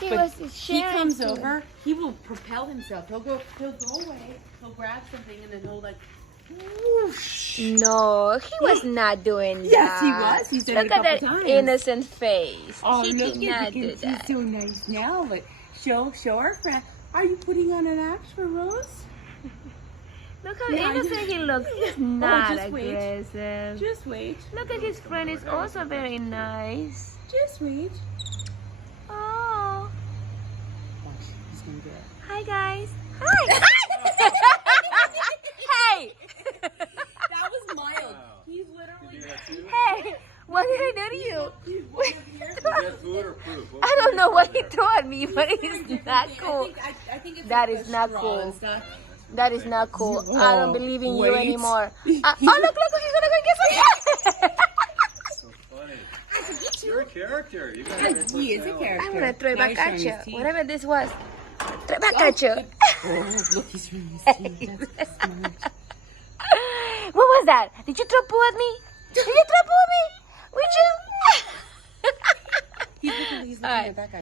He But was he sharing comes food. over, he will propel himself. He'll go away, he'll grab something, and then he'll like, whoosh. No, he was not doing that. Yes, he was. He's done it Look a at that couple times. innocent face. Oh, he look did at not do him. that. He's so nice now. But show our friend. Are you putting on an act for Rose? Look how Yeah, innocent he looks. He's not just wait. aggressive. Just wait. Look at his friend. Is also very nice. Just wait. Oh. Watch. He's gonna do it. Hi guys. Hi. Hey. That was mild. He's literally. Hey. What did I do to you? Is that food or proof? I don't know what he threw at me, but it's not cool. I think it's That like is the not straw cool. and stuff. That is not cool. I don't believe in you Wait. anymore. Oh, look, he's gonna go get some. So funny. You're a character. You got a He is a character. I'm gonna throw it back Now at he's you. showing his teeth. Whatever this was. Throw it back at you. Oh, look, he's showing his teeth. That's smart. What was that? Did you throw poo at me? Did you throw poo at me? Would you? He's looking All right. back at